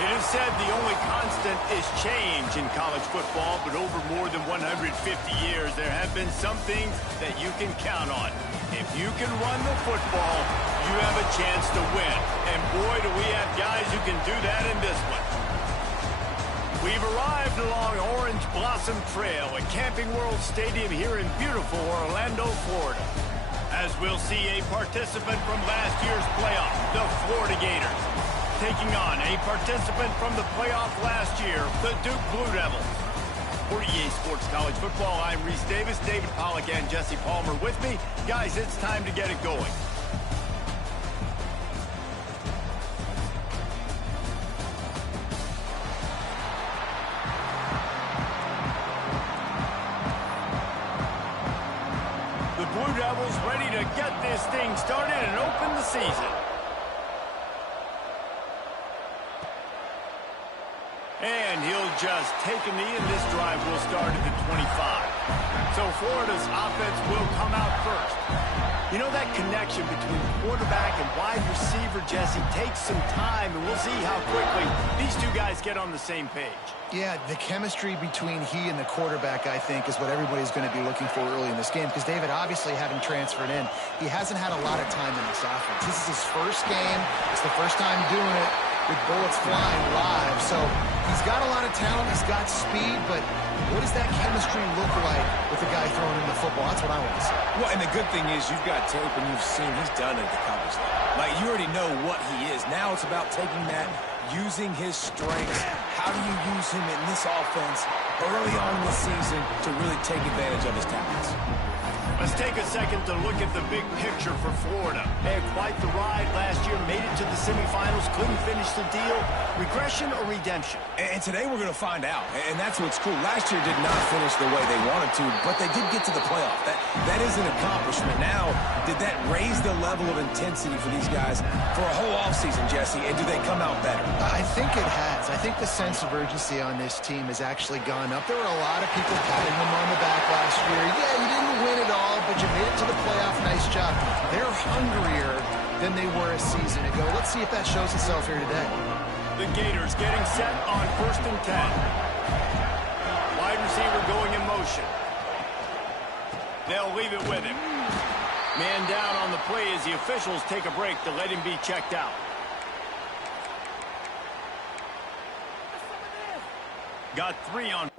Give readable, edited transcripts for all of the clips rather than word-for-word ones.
It is said the only constant is change in college football, but over more than 150 years, there have been some things that you can count on. If you can run the football, you have a chance to win. And boy, do we have guys who can do that in this one. We've arrived along Orange Blossom Trail at Camping World Stadium here in beautiful Orlando, Florida, as we'll see a participant from last year's playoff, the Florida Gators, taking on a participant from the playoff last year, the Duke Blue Devils. For EA Sports College Football, I'm Reese Davis, David Pollack, and Jesse Palmer with me. Guys, it's time to get it going. The Blue Devils ready to get this thing started and open the season. And he'll just take a knee, and this drive will start at the 25. So Florida's offense will come out first. You know, that connection between quarterback and wide receiver, Jesse, takes some time, and we'll see how quickly these two guys get on the same page. Yeah, the chemistry between he and the quarterback, I think, is what everybody's going to be looking for early in this game. Because David, obviously, having transferred in, he hasn't had a lot of time in this offense. This is his first game. It's the first time doing it with bullets flying live. So he's got a lot of talent. He's got speed. But what does that chemistry look like with the guy throwing in the football? That's what I want to see. Well, and the good thing is you've got tape and you've seen he's done it at the college level. Like, you already know what he is. Now it's about taking that, using his strengths. How do you use him in this offense early on in the season to really take advantage of his talents? Let's take a second to look at the big picture for Florida. They had quite the ride last year, made it to the semifinals, couldn't finish the deal. Regression or redemption? And today we're going to find out, and that's what's cool. Last year did not finish the way they wanted to, but they did get to the playoff. That is an accomplishment. Now, did that raise the level of intensity for these guys for a whole offseason, Jesse, and do they come out better? I think it has. I think the sense of urgency on this team has actually gone up. There were a lot of people patting them on the back last year. Yeah, you didn't win it all, but you made it to the playoff. Nice job. They're hungrier than they were a season ago. Let's see if that shows itself here today. The Gators getting set on 1st and 10. Wide receiver going in motion. They'll leave it with him. Man down on the play as the officials take a break to let him be checked out. Got 3 on.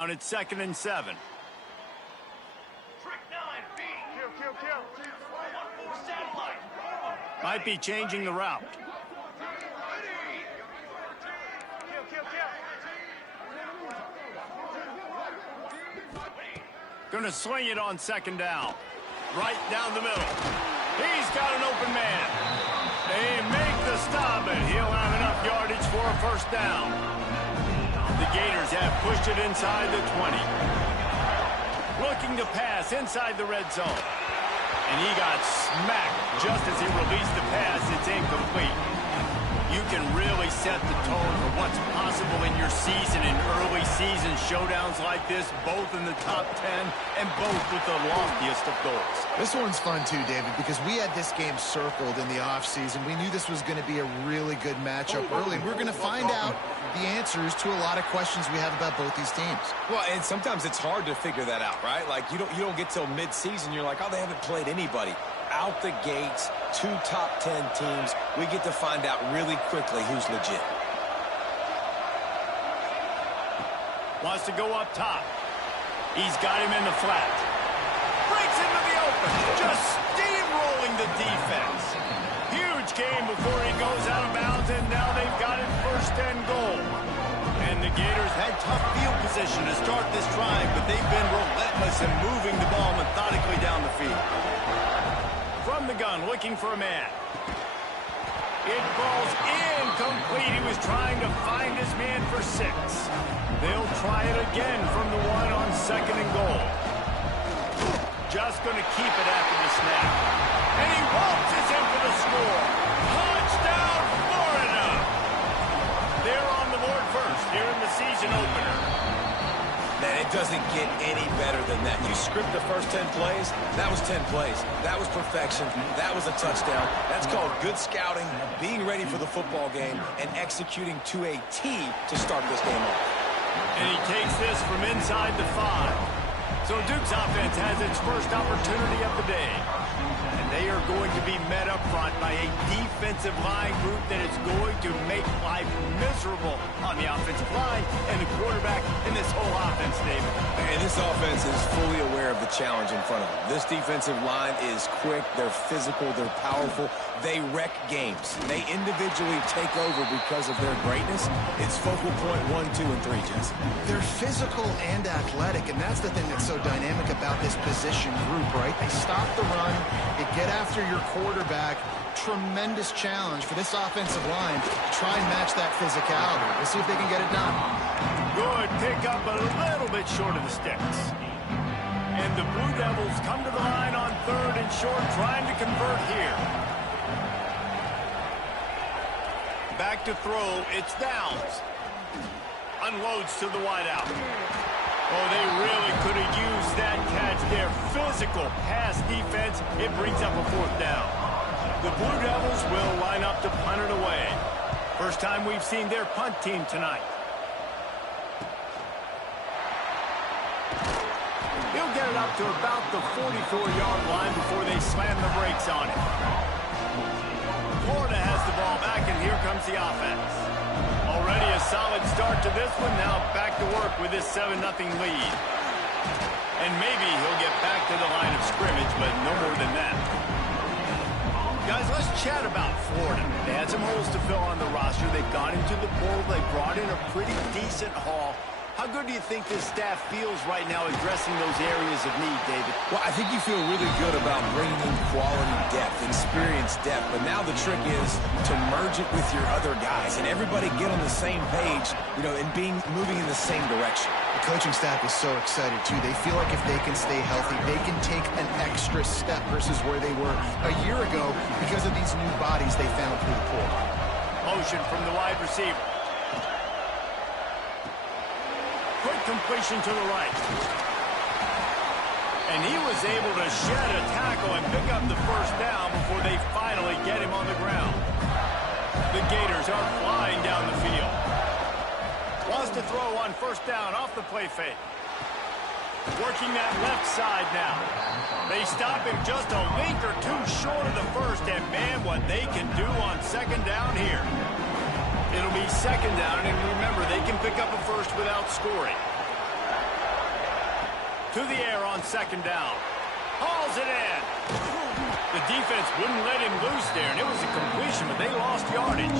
Down at 2nd and 7. Might be changing the route. Going to swing it on 2nd down. Right down the middle. He's got an open man. They make the stop, and he'll have enough yardage for a 1st down. The Gators have pushed it inside the 20. Looking to pass inside the red zone. And he got smacked just as he released the pass. It's incomplete. You can really set the tone for what's possible in your season in early season showdowns like this, both in the top 10 and both with the loftiest of goals. This one's fun too, David, because we had this game circled in the offseason. We knew this was going to be a really good matchup early. We're going to find out the answers to a lot of questions we have about both these teams. Well, and sometimes it's hard to figure that out, right? Like, you don't get till mid-season. You're like, oh, they haven't played anybody. Out the gates, 2 top 10 teams. We get to find out really quickly who's legit. Wants to go up top. He's got him in the flat. Breaks into the open. Just steamrolling the defense. Huge game before he goes out of bounds, and now they've got it 1st and goal. And the Gators had tough field position to start this drive, but they've been relentless in moving the ball methodically down the field. From the gun, looking for a man. It falls incomplete. He was trying to find his man for 6. They'll try it again from the 1 on 2nd and goal. Just going to keep it after the snap. And he waltzes in for the score. Touchdown, Florida! They're on the board first here in the season opener. Man, it doesn't get any better than that. You script the first 10 plays, that was 10 plays. That was perfection. That was a touchdown. That's called good scouting, being ready for the football game, and executing to a T to start this game off. And he takes this from inside the 5. So Duke's offense has its first opportunity of the day. And they are going to be met up front by a defensive line group that is going to make life miserable on the offensive line and the quarterback in this whole offense, David. And this offense is fully aware of the challenge in front of them. This defensive line is quick, they're physical, they're powerful. They wreck games. They individually take over because of their greatness. It's focal point 1, 2, and 3, Jesse. They're physical and athletic, and that's the thing that's so dynamic about this position group, right? They stop the run, they get after your quarterback. Tremendous challenge for this offensive line to try and match that physicality. Let's see if they can get it done. Good pick up, a little bit short of the sticks. And the Blue Devils come to the line on 3rd and short, trying to convert here. Back to throw, it's Downs. Unloads to the wideout. Oh, they really could have used that catch there. Physical pass defense, it brings up a 4th down. The Blue Devils will line up to punt it away. First time we've seen their punt team tonight. He'll get it up to about the 44-yard line before they slam the brakes on it. Florida has the ball back, and here comes the offense. Already a solid start to this one. Now back to work with this 7-0 lead. And maybe he'll get back to the line of scrimmage, but no more than that. Guys, let's chat about Florida. They had some holes to fill on the roster. They've gone into the bowl. They brought in a pretty decent haul. How good do you think this staff feels right now addressing those areas of need, David? Well, I think you feel really good about bringing in quality depth, experienced depth. But now the trick is to merge it with your other guys and everybody get on the same page, you know, and moving in the same direction. The coaching staff is so excited, too. They feel like if they can stay healthy, they can take an extra step versus where they were a year ago because of these new bodies they found through the portal. Motion from the wide receiver. Quick completion to the right. And he was able to shed a tackle and pick up the 1st down before they finally get him on the ground. The Gators are flying down the field. Wants to throw on 1st down off the play fake. Working that left side now. They stop him just a link or 2 short of the 1st, and man, what they can do on 2nd down here. It'll be 2nd down, and remember, they can pick up a 1st without scoring. To the air on second down. Hauls it in. The defense wouldn't let him loose there, and it was a completion, but they lost yardage.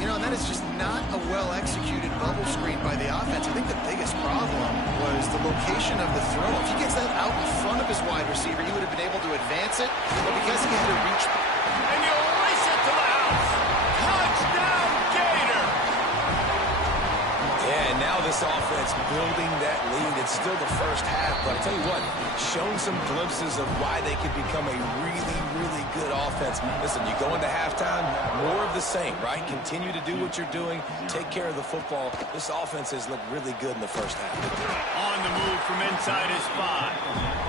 You know, and that is just not a well-executed bubble screen by the offense. I think the biggest problem was the location of the throw. If he gets that out in front of his wide receiver, he would have been able to advance it, but because he had to reach... And you race it to the house. Touchdown, Gator! Yeah, and now this offense building that lead. It's still the first half, but I tell you what, shown some glimpses of why they could become a really, really good offense. Listen, you go into halftime, more of the same, right? Continue to do what you're doing, take care of the football. This offense has looked really good in the first half. On the move from inside his 5.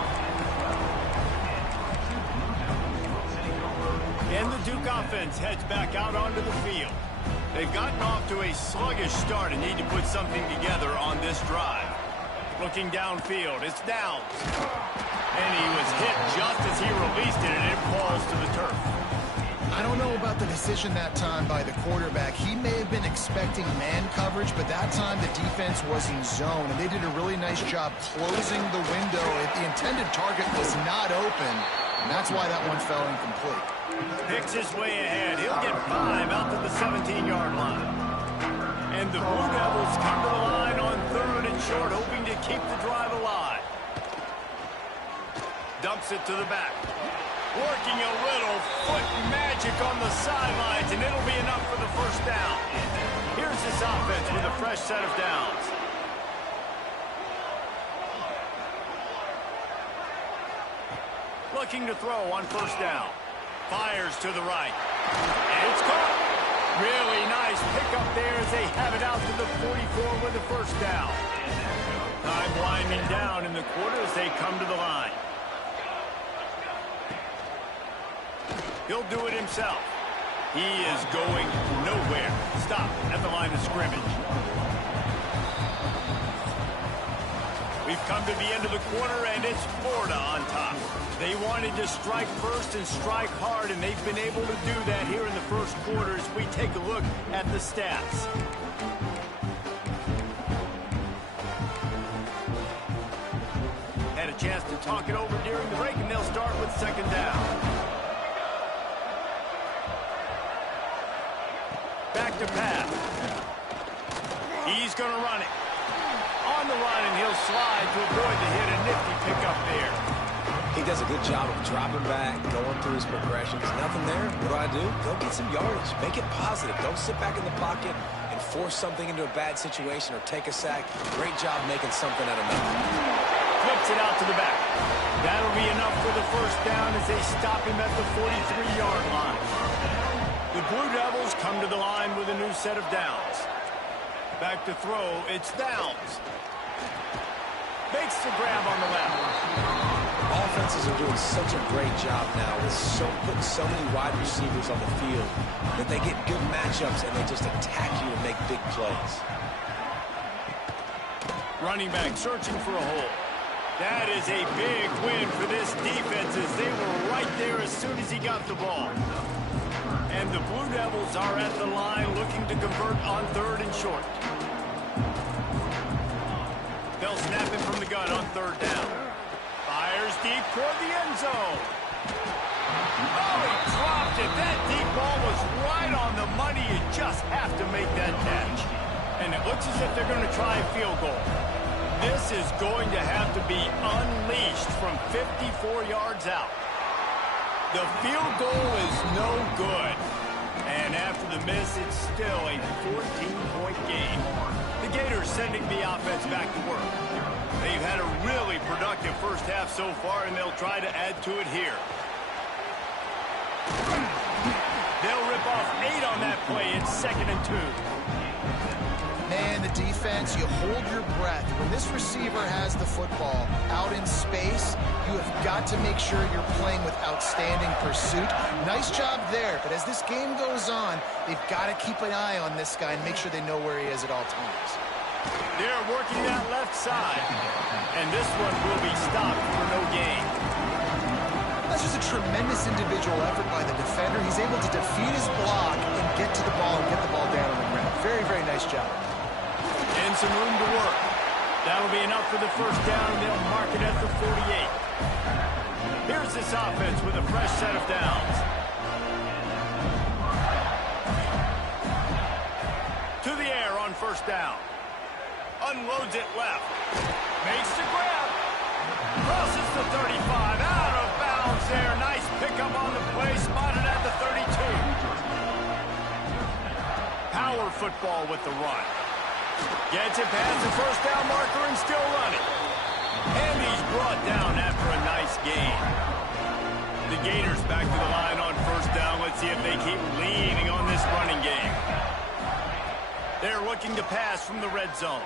And the Duke offense heads back out onto the field. They've gotten off to a sluggish start and need to put something together on this drive. Looking downfield, it's Downs. And he was hit just as he released it, and it falls to the turf. I don't know about the decision that time by the quarterback. He may have been expecting man coverage, but that time the defense was in zone, and they did a really nice job closing the window. The intended target was not open, and that's why that one fell incomplete. Picks his way ahead. He'll get 5 out to the 17-yard line. And the Blue Devils come to the line on 3rd and short, hoping to keep the drive alive. Dumps it to the back. Working a little foot magic on the sidelines, and it'll be enough for the first down. Here's this offense with a fresh set of downs. Looking to throw on first down. Fires to the right. And it's caught. Really nice pickup there as they have it out to the 44 with the first down. Time winding down in the quarter as they come to the line. He'll do it himself. He is going nowhere. Stop at the line of scrimmage. We've come to the end of the quarter, and it's Florida on top. They wanted to strike first and strike hard, and they've been able to do that here in the first quarter as we take a look at the stats. Had a chance to talk it over during the break, and they'll start with second down. Back to pass. He's going to run it. On the run, and he'll slide to avoid the hit. A nifty pickup there. He does a good job of dropping back, going through his progressions. Nothing there. What do? Go get some yardage. Make it positive. Don't sit back in the pocket and force something into a bad situation or take a sack. Great job making something out of nothing. Flips it out to the back. That'll be enough for the first down as they stop him at the 43-yard line. The Blue Devils come to the line with a new set of downs. Back to throw, it's Downs. Makes the grab on the left. Offenses are doing such a great job now with putting so many wide receivers on the field that they get good matchups and they just attack you and make big plays. Running back searching for a hole. That is a big win for this defense as they were right there as soon as he got the ball. And the Blue Devils are at the line looking to convert on 3rd and short. They'll snap it from the gun on 3rd down. Fires deep toward the end zone. Oh, he dropped it. That deep ball was right on the money. You just have to make that catch. And it looks as if they're going to try a field goal. This is going to have to be unleashed from 54 yards out. The field goal is no good. And after the miss, it's still a 14-point game. The Gators sending the offense back to work. They've had a really productive first half so far, and they'll try to add to it here. They'll rip off 8 on that play. It's 2nd and 2. Man, the defense, you hold your breath. When this receiver has the football out in space, you have got to make sure you're playing with outstanding pursuit. Nice job there, but as this game goes on, they've got to keep an eye on this guy and make sure they know where he is at all times. They're working that left side, and this one will be stopped for no gain. That's just a tremendous individual effort by the defender. He's able to defeat his block and get to the ball and get the ball down on the ground. Very, very nice job. And some room to work. That'll be enough for the first down, and they'll mark it at the 48. Here's this offense with a fresh set of downs. To the air on first down. Unloads it left. Makes the grab. Crosses the 35. Out of bounds there. Nice pickup on the play. Spotted at the 32. Power football with the run. Gets it past the first down marker and still running. And he's brought down after a nice gain. The Gators back to the line on first down. Let's see if they keep leaning on this running game. They're looking to pass from the red zone.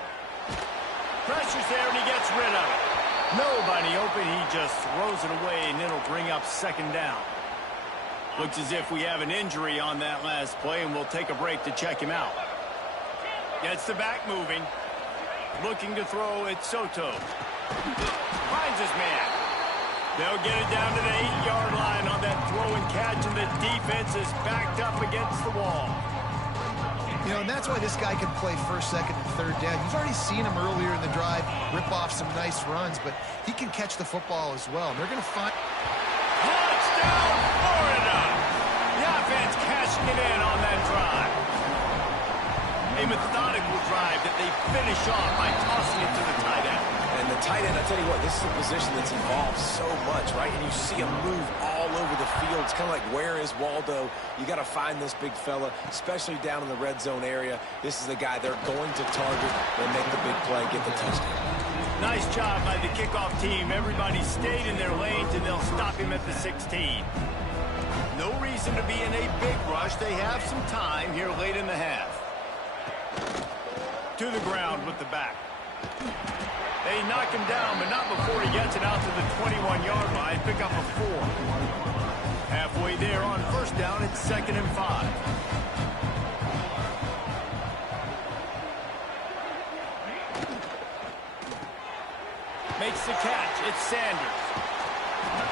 Pressure's there and he gets rid of it. Nobody open. He just throws it away and it'll bring up second down. Looks as if we have an injury on that last play and we'll take a break to check him out. Gets the back moving. Looking to throw at Soto. Finds his man. They'll get it down to the 8-yard line on that throw and catch, and the defense is backed up against the wall. You know, and that's why this guy can play first, second, and third down. You've already seen him earlier in the drive rip off some nice runs, but he can catch the football as well. And they're going to find... Touchdown, Florida! The offense cashing it in on that drive. A methodical drive that they finish off by tossing it to the tight end. And the tight end, I tell you what, this is a position that's evolved so much, right? And you see him move all over the field. It's kind of like, where is Waldo? You got to find this big fella, especially down in the red zone area. This is the guy they're going to target and make the big play, get the touchdown. Nice job by the kickoff team. Everybody stayed in their lanes, and they'll stop him at the 16. No reason to be in a big rush. They have some time here late in the half. To the ground with the back. They knock him down, but not before he gets it out to the 21-yard line. Pick up a 4. Halfway there on first down, it's 2nd and 5. Makes the catch. It's Sanders.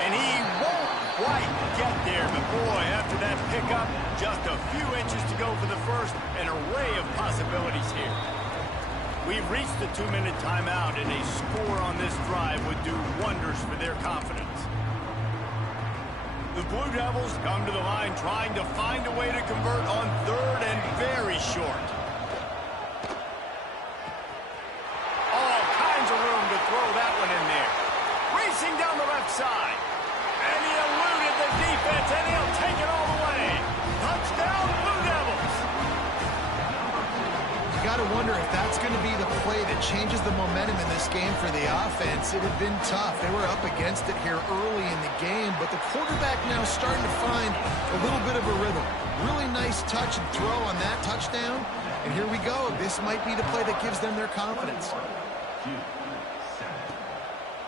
And he won't quite get there, but boy, after that pickup, just a few inches to go for the first. An array of possibilities here. We've reached the 2-minute timeout, and a score on this drive would do wonders for their confidence. The Blue Devils come to the line trying to find a way to convert on 3rd and very short. All kinds of room to throw that one in there. Racing down the left side. And he eluded the defense, and he'll take it all the way. Touchdown, Blue Devils! Got to wonder if that's going to be the play that changes the momentum in this game for the offense. It had been tough. They were up against it here early in the game, but the quarterback now starting to find a little bit of a rhythm. Really nice touch and throw on that touchdown. And here we go. This might be the play that gives them their confidence.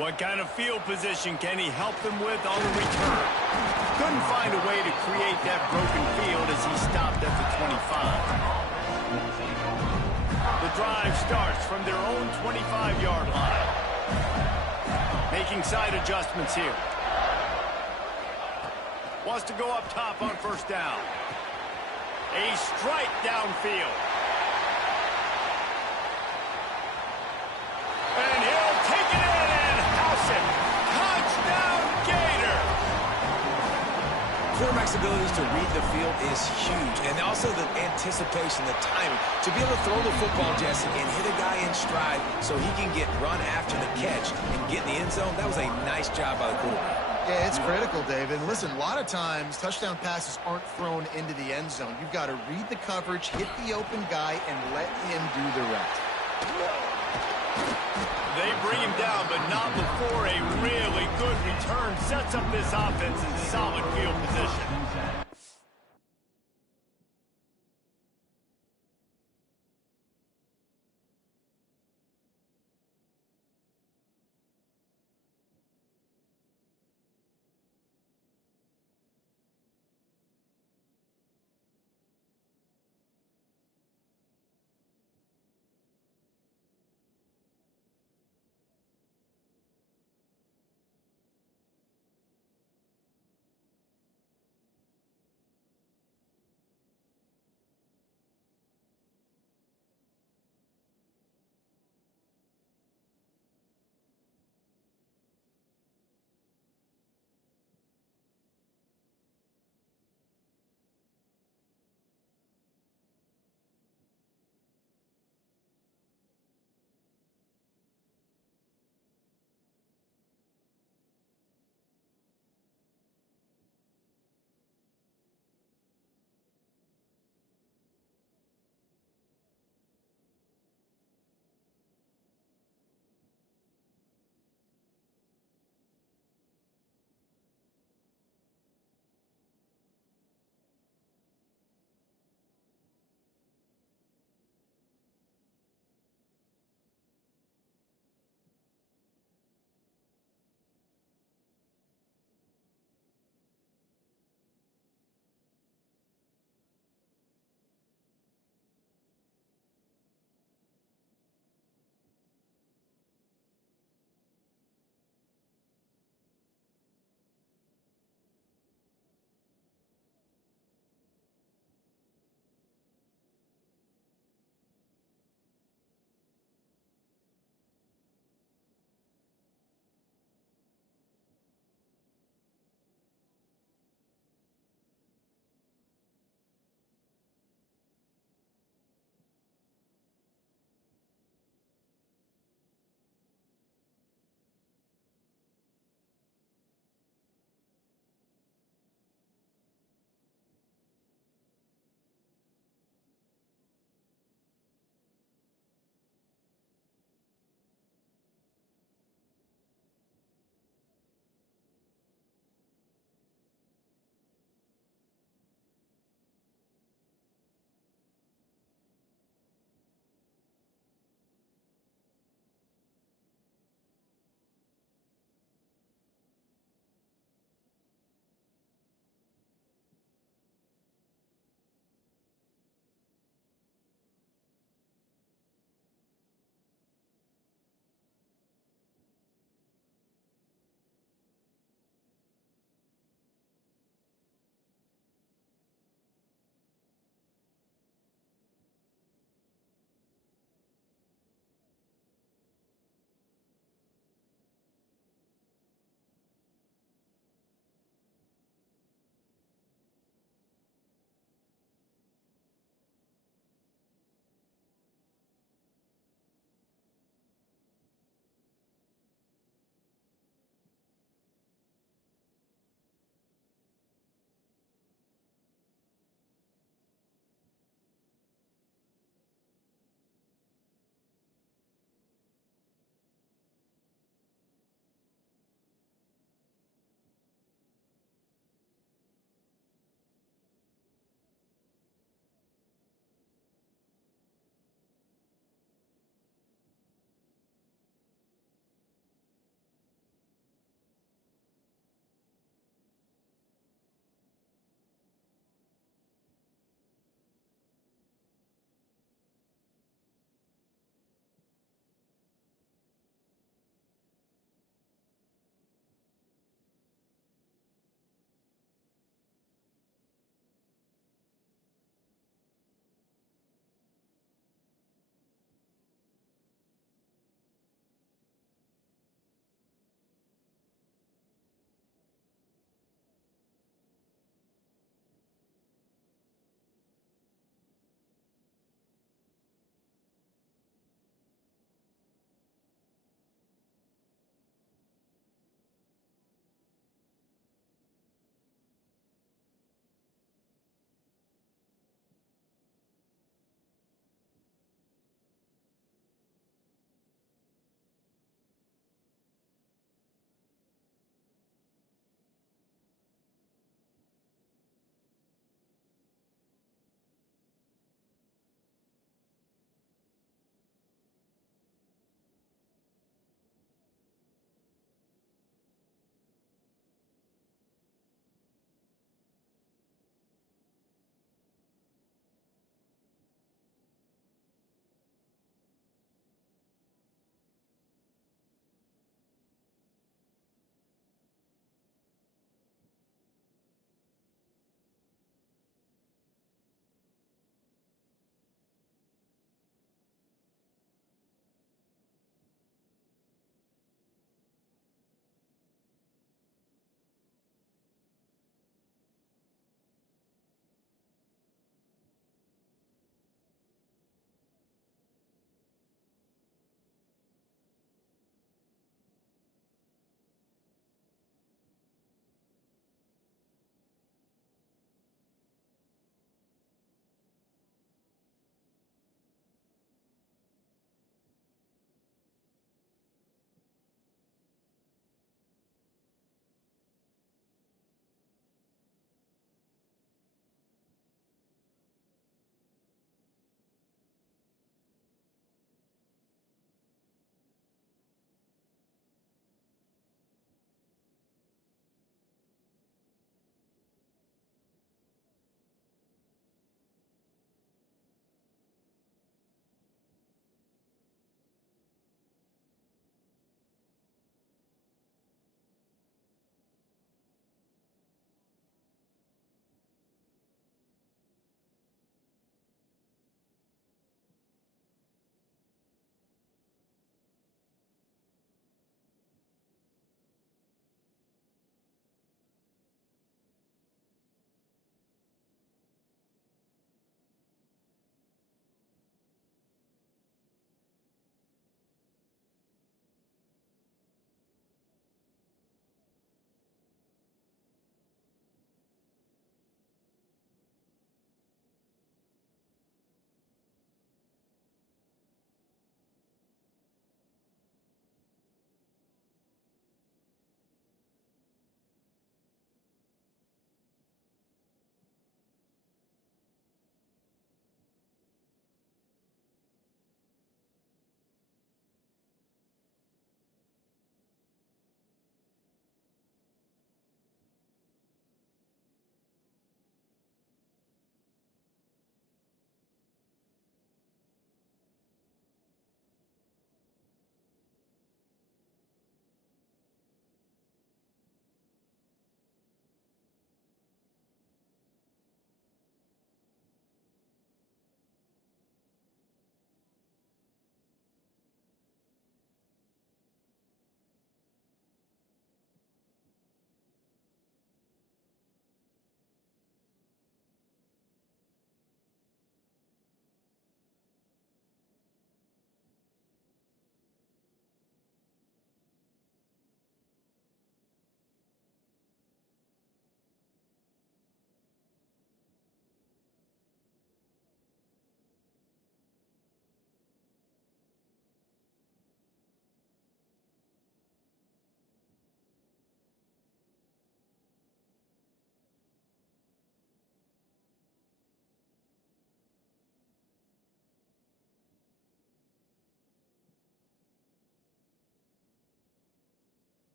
What kind of field position can he help them with on the return? Couldn't find a way to create that broken field as he stopped at the 25. The drive starts from their own 25-yard line. Making side adjustments here. Wants to go up top on first down. A strike downfield. And he'll take it in and house it. Touchdown, Gator! Quarterback's abilities to read the field is huge, and also the anticipation, the timing. To be able to throw the football, Jesse, and hit a guy in stride so he can get run after the catch and get in the end zone, that was a nice job by the quarterback. Yeah, it's critical, David. And listen, a lot of times touchdown passes aren't thrown into the end zone. You've got to read the coverage, hit the open guy, and let him do the rest. They bring him down, but not before a really good return sets up this offense in solid field position.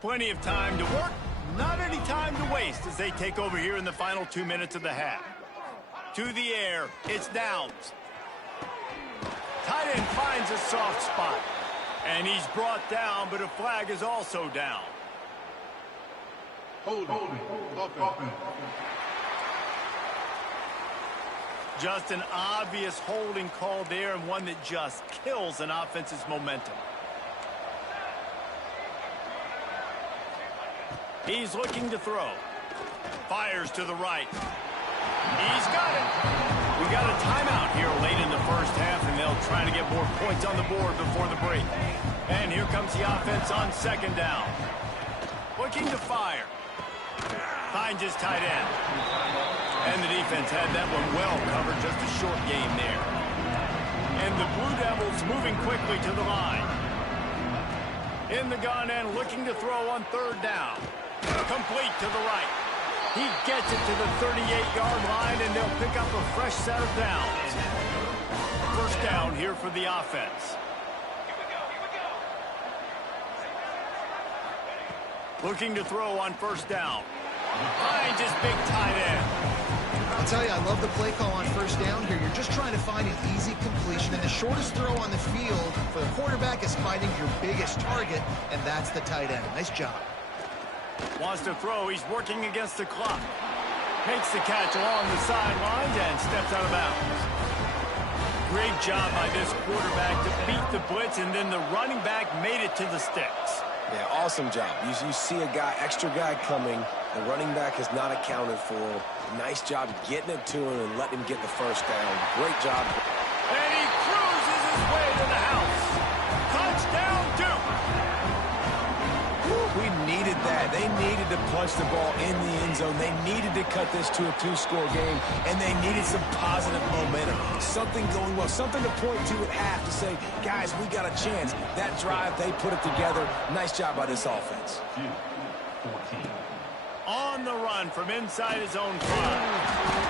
Plenty of time to work, not any time to waste as they take over here in the final 2 minutes of the half. To the air, it's Downs. Tight end finds a soft spot. And he's brought down, but a flag is also down. Just an obvious holding call there, and one that just kills an offense's momentum. He's looking to throw. Fires to the right. He's got it. We got a timeout here late in the first half, and they'll try to get more points on the board before the break. And here comes the offense on second down. Looking to fire. Finds his tight end. And the defense had that one well covered, just a short game there. And the Blue Devils moving quickly to the line. In the gun and looking to throw on third down. Complete to the right. He gets it to the 38-yard line, and they'll pick up a fresh set of downs. First down here for the offense. Looking to throw on first down. Finds his big tight end. I'll tell you, I love the play call on first down here. You're just trying to find an easy completion, and the shortest throw on the field for the quarterback is finding your biggest target, and that's the tight end. Nice job. Wants to throw. He's working against the clock. Makes the catch along the sidelines and steps out of bounds. Great job by this quarterback to beat the blitz, and then the running back made it to the sticks. Yeah, awesome job. You see a guy, extra guy coming. The running back is not accounted for. Nice job getting it to him and letting him get the first down. Great job. And he cruises his way to the house. Touchdown, Duke. We needed that. They needed to punch the ball in the end zone. They needed to cut this to a two-score game, and they needed some positive momentum. Something going well, something to point to at half to say, guys, we got a chance. That drive, they put it together. Nice job by this offense. On the run from inside his own 5.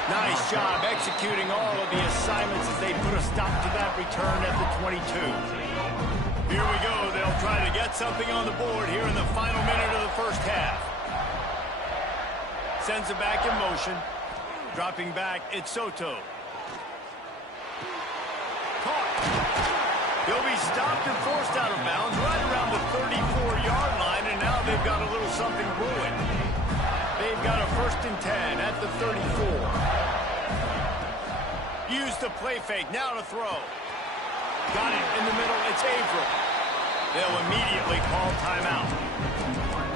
Nice job executing all of the assignments as they put a stop to that return at the 22. Here we go. They'll try to get something on the board here in the final minute of the first half. Sends it back in motion. Dropping back, it's Soto. Caught. He'll be stopped and forced out of bounds right around the 34-yard line, and now they've got a little something brewing. They've got a 1st and 10 at the 34. Use the play fake, now to throw. Got it in the middle, it's Averill. They'll immediately call timeout.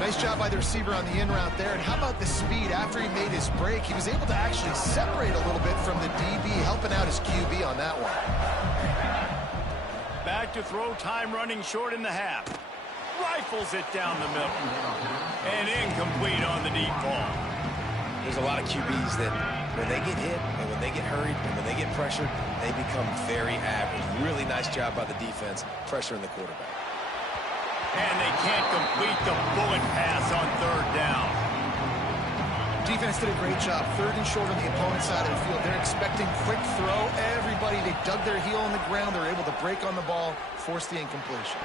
Nice job by the receiver on the in route there. And how about the speed after he made his break? He was able to actually separate a little bit from the DB, helping out his QB on that one. Back to throw, time running short in the half. Rifles it down the middle. And incomplete on the deep ball. There's a lot of QBs that when they get hit and when they get hurried and when they get pressured, they become very average. Really nice job by the defense, pressuring the quarterback. And they can't complete the bullet pass on third down. Defense did a great job. 3rd and short on the opponent's side of the field. They're expecting quick throw. Everybody, they dug their heel on the ground. They're able to break on the ball, force the incompletion.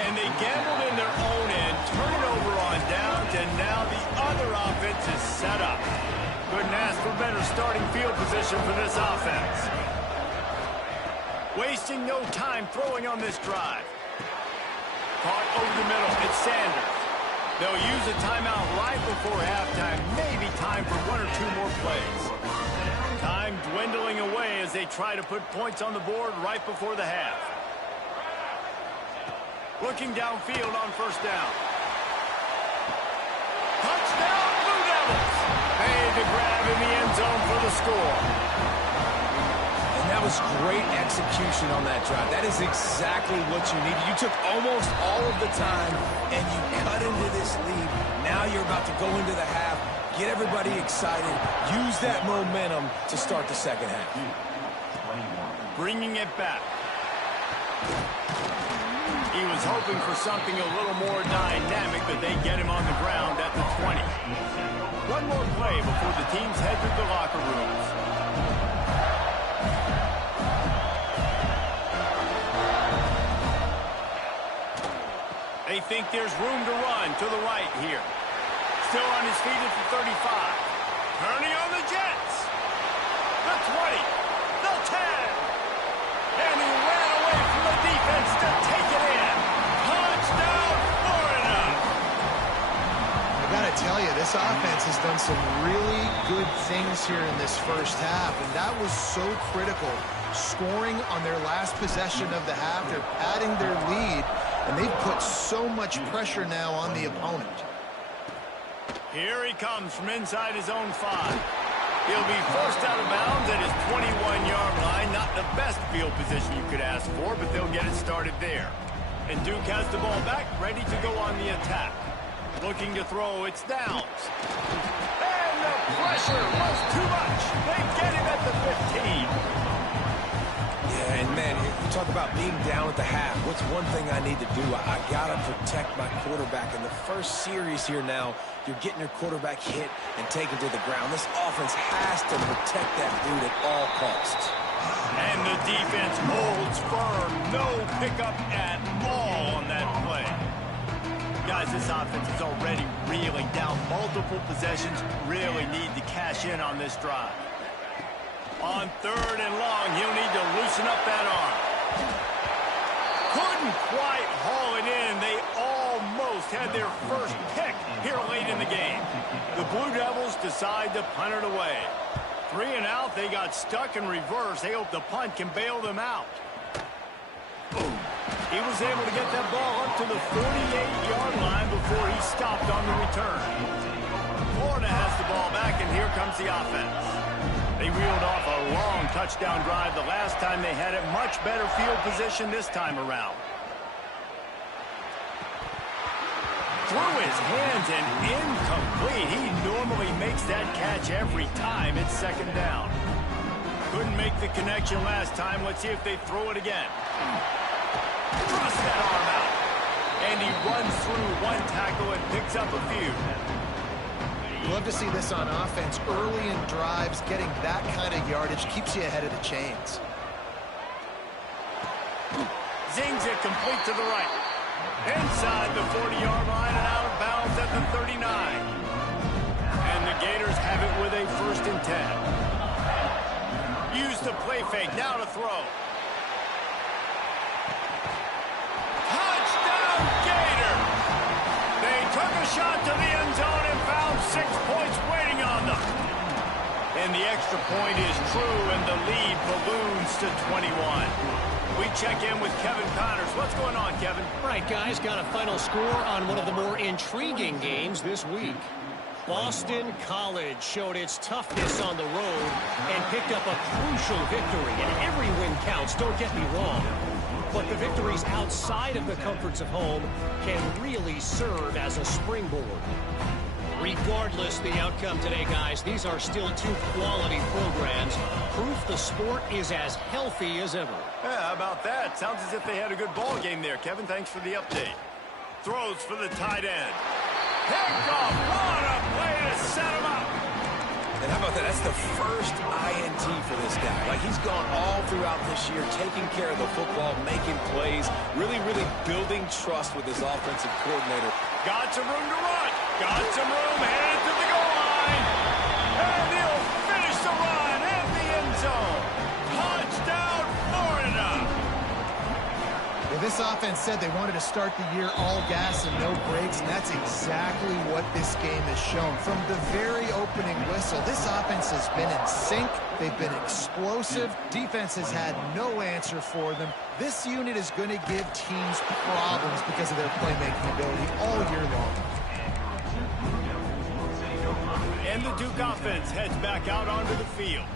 And they gambled in their own end, turn it over on downs, and now the other offense is set up. Couldn't ask for better starting field position for this offense. Wasting no time throwing on this drive. Caught over the middle, it's Sanders. They'll use a timeout right before halftime, maybe time for 1 or 2 more plays. Time dwindling away as they try to put points on the board right before the half. Looking downfield on first down. Touchdown, Blue Devils! Made the grab in the end zone for the score. And that was great execution on that drive. That is exactly what you needed. You took almost all of the time, and you cut into this lead. Now you're about to go into the half, get everybody excited, use that momentum to start the second half. Bringing it back. He was hoping for something a little more dynamic, but they get him on the ground at the 20. One more play before the teams head to the locker rooms. They think there's room to run to the right here. Still on his feet at the 35. Turning on the Jets. The 20. The 10. And he ran away from the defense to take it in. Touchdown, Florida. I got to tell you, this offense has done some really good things here in this first half, and that was so critical. Scoring on their last possession of the half, they're adding their lead, and they've put so much pressure now on the opponent. Here he comes from inside his own 5. He'll be forced out of bounds at his 21-yard line. Not the best field position you could ask for, but they'll get it started there. And Duke has the ball back, ready to go on the attack. Looking to throw, it's Downs. And the pressure was too much. They get him at the 15. Yeah, and man, you talk about being down at the half. What's one thing I need to do? I got to protect my quarterback. In the first series here now, you're getting your quarterback hit and taken to the ground. This offense has to protect that dude at all costs. And the defense holds firm. No pickup at all on that play. Guys, this offense is already reeling down. Multiple possessions, really need to cash in on this drive. On 3rd and long, he'll need to loosen up that arm. Couldn't quite haul it in. They almost had their first pick here late in the game. The Blue Devils decide to punt it away. 3 and out, they got stuck in reverse. They hope the punt can bail them out. Boom. He was able to get that ball up to the 48-yard line before he stopped on the return. Florida has the ball back, and here comes the offense. They reeled off a long touchdown drive the last time they had it. Much better field position this time around. Through his hands and incomplete. He normally makes that catch every time. It's 2nd down. Couldn't make the connection last time. Let's see if they throw it again. Thrust that arm out. And he runs through one tackle and picks up a few. Love to see this on offense. Early in drives, getting that kind of yardage keeps you ahead of the chains. Zings it complete to the right. Inside the 40-yard line and out of bounds at the 39. And the Gators have it with a 1st and 10. Use the play fake, now to throw. Touchdown, Gator! They took a shot to the end zone and found 6 points waiting on them. And the extra point is true, and the lead balloons to 21. We check in with Kevin Connors. What's going on, Kevin? Right, guys, got a final score on one of the more intriguing games this week. Boston College showed its toughness on the road and picked up a crucial victory. And every win counts, don't get me wrong. But the victories outside of the comforts of home can really serve as a springboard. Regardless the outcome today, guys, these are still 2 quality programs. Proof the sport is as healthy as ever. Yeah, how about that? Sounds as if they had a good ball game there, Kevin. Thanks for the update. Throws for the tight end. Pick off. What a play to set him up. And how about that? That's the first INT for this guy. Like, he's gone all throughout this year, taking care of the football, making plays, really building trust with his offensive coordinator. Got some room to run. Got some room, headed to the goal line. And he'll finish the run in the end zone. Touchdown, Florida. Well, this offense said they wanted to start the year all gas and no brakes, and that's exactly what this game has shown. From the very opening whistle, this offense has been in sync. They've been explosive. Defense has had no answer for them. This unit is going to give teams problems because of their playmaking ability all year long. And the Duke offense heads back out onto the field.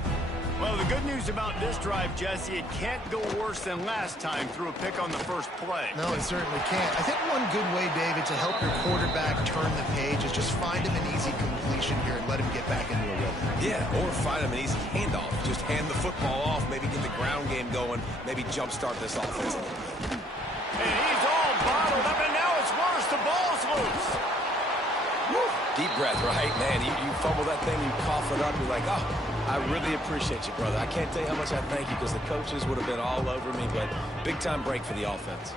Well, the good news about this drive, Jesse, it can't go worse than last time through a pick on the first play. No, it certainly can't. I think one good way, David, to help your quarterback turn the page is just find him an easy completion here and let him get back into a rhythm. Yeah, or find him an easy handoff. Just hand the football off, maybe get the ground game going, maybe jumpstart this offense a little bit. And he's all bottled up, and now it's worse. The ball's loose. Woo. Deep breath, right? Man, you fumble that thing, you cough it up, you're like, oh, I really appreciate you, brother. I can't tell you how much I thank you because the coaches would have been all over me, but big-time break for the offense.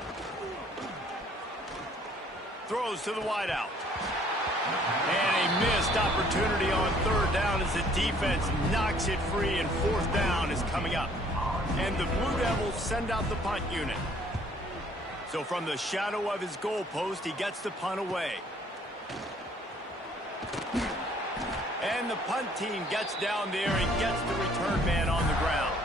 throws to the wideout. And a missed opportunity on third down as the defense knocks it free, and fourth down is coming up. And the Blue Devils send out the punt unit. So from the shadow of his goalpost, he gets the punt away. And the punt team gets down there and gets the return man on the ground.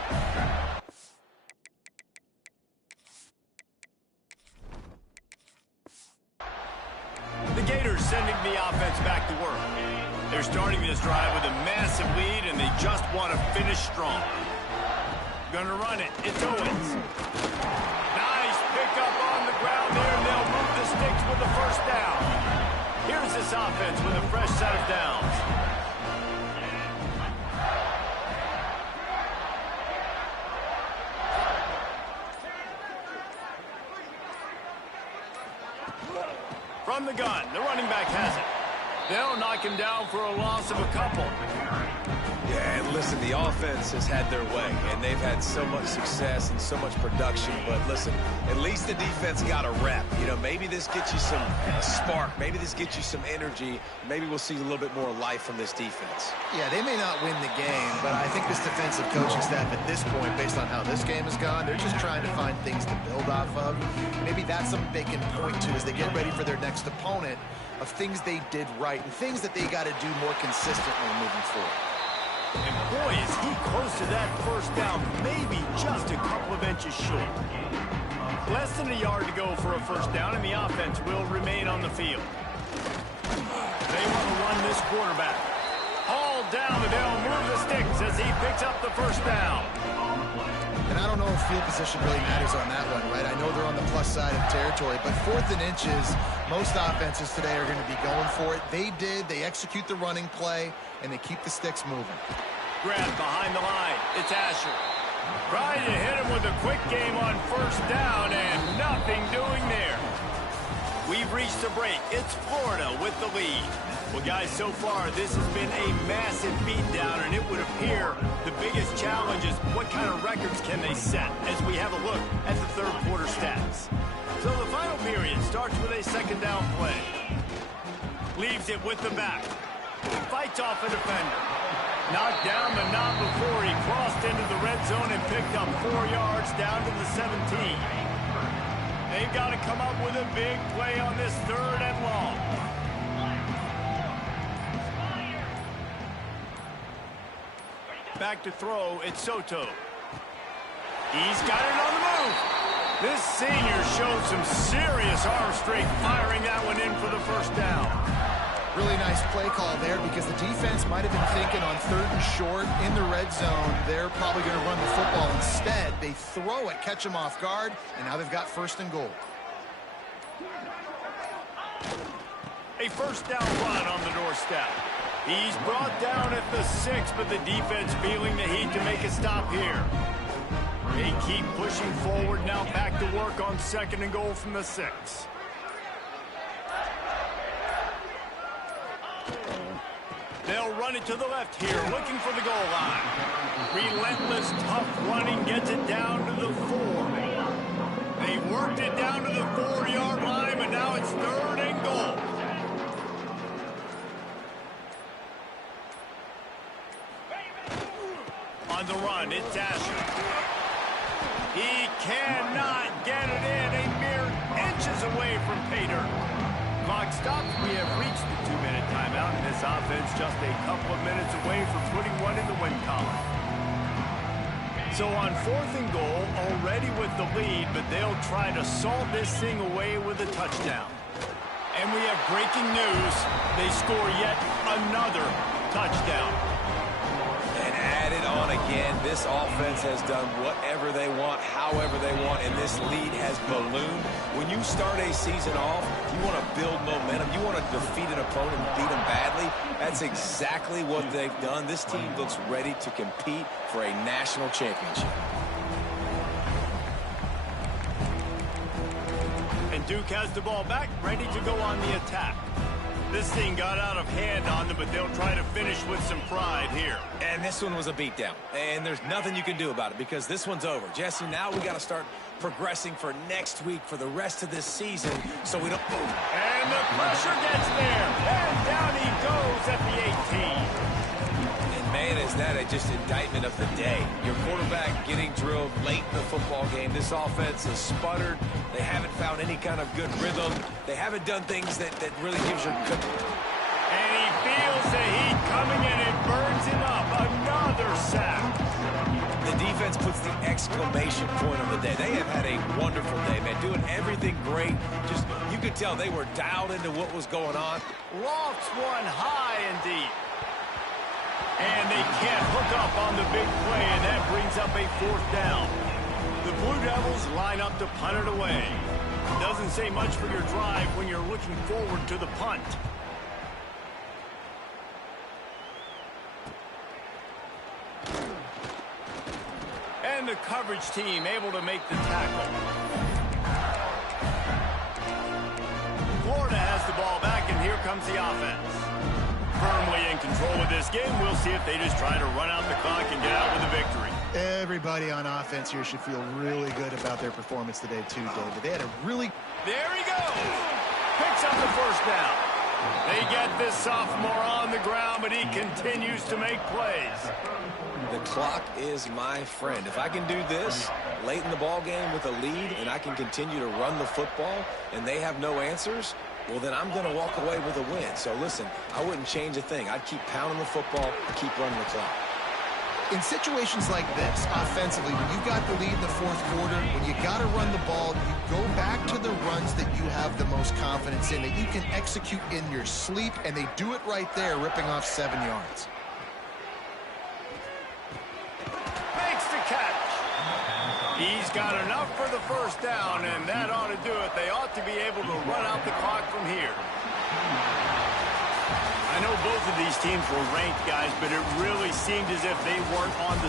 The Gators sending the offense back to work. They're starting this drive with a massive lead, and they just want to finish strong. Gonna run it. It's Owens. Nice pickup on the ground there, and they'll move the sticks with the first down. Here's this offense with a fresh set of downs. From the gun, the running back has it. They'll knock him down for a loss of a couple. Yeah, and listen, the offense has had their way, and they've had so much success and so much production. But listen, at least the defense got a rep. You know, maybe this gets you some spark. Maybe this gets you some energy. Maybe we'll see a little bit more life from this defense. Yeah, they may not win the game, but I think this defensive coaching staff at this point, based on how this game has gone, they're just trying to find things to build off of. Maybe that's something they can point to as they get ready for their next opponent, of things they did right and things that they got to do more consistently moving forward. And boy, is he close to that first down, maybe just a couple of inches short. Less than a yard to go for a first down, and the offense will remain on the field. They want to run this quarterback. Hauled down, and they'll move the sticks as he picks up the first down. And I don't know if field position really matters on that one, right? I know they're on the plus side of territory, but 4th and inches, most offenses today are going to be going for it. They did. They execute the running play, and they keep the sticks moving. Grab behind the line. It's Asher. Trying to hit him with a quick game on first down, and nothing doing there. We've reached the break. It's Florida with the lead. Well, guys, so far, this has been a massive beatdown, and it would appear the biggest challenge is what kind of records can they set as we have a look at the third quarter stats. So the final period starts with a second down play. Leaves it with the back. Fights off a defender. Knocked down, but not before he crossed into the red zone and picked up 4 yards down to the 17. They've got to come up with a big play on this third and long. Back to throw, it's Soto. He's got it on the move. This senior showed some serious arm strength firing that one in for the first down. Really nice play call there because the defense might have been thinking on 3rd and short in the red zone. They're probably going to run the football instead. They throw it, catch them off guard, and now they've got 1st and goal. A first down run on the doorstep. He's brought down at the 6, but the defense feeling the heat to make a stop here. They keep pushing forward, now back to work on 2nd and goal from the 6. They'll run it to the left here, looking for the goal line. Relentless, tough running gets it down to the 4. They worked it down to the 4-yard line, but now it's 3rd and goal. On the run, it's Asher. He cannot get it in, a mere inches away from pay dirt. Clock stops. We have reached the 2-minute timeout, and this offense just a couple of minutes away from putting one in the win column. So on 4th and goal, already with the lead, but they'll try to saw this thing away with a touchdown. And we have breaking news. They score yet another touchdown. And added on again, this offense has done whatever they want, however they want, and this lead has ballooned. When you start a season off, you want to build momentum. You want to defeat an opponent and beat them badly. That's exactly what they've done. This team looks ready to compete for a national championship. And Duke has the ball back, ready to go on the attack. This thing got out of hand on them, but they'll try to finish with some pride here. And this one was a beatdown. And there's nothing you can do about it because this one's over. Jesse, now we got to start progressing for next week, for the rest of this season, so we don't... And the pressure gets there, and down he goes at the 18. And man, is that just indictment of the day. Your quarterback getting drilled late in the football game. This offense has sputtered. They haven't found any kind of good rhythm. They haven't done things that really gives you good... And he feels the heat coming in and burns him up. Another sack. The defense puts the exclamation point on the day. They have had a wonderful day, man, doing everything great. Just, you could tell they were dialed into what was going on. Lofts one high and deep. And they can't hook up on the big play, and that brings up a 4th down. The Blue Devils line up to punt it away. Doesn't say much for your drive when you're looking forward to the punt. And the coverage team able to make the tackle. Florida has the ball back, and here comes the offense. Firmly in control of this game. We'll see if they just try to run out the clock and get out with a victory. Everybody on offense here should feel really good about their performance today, too, David. They had a really... There he goes. Picks up the 1st down. They get this sophomore on the ground, but he continues to make plays. The clock is my friend. If I can do this late in the ball game with a lead and I can continue to run the football and they have no answers, well, then I'm going to walk away with a win. So, listen, I wouldn't change a thing. I'd keep pounding the football, keep running the clock. In situations like this, offensively, when you've got the lead in the 4th quarter, when you got to run the ball, you go back to the runs that you have the most confidence in, that you can execute in your sleep, and they do it right there, ripping off 7 yards. Makes the catch. He's got enough for the 1st down, and that ought to do it. They ought to be able to run out the clock from here. I know both of these teams were ranked, guys, but it really seemed as if they weren't on the...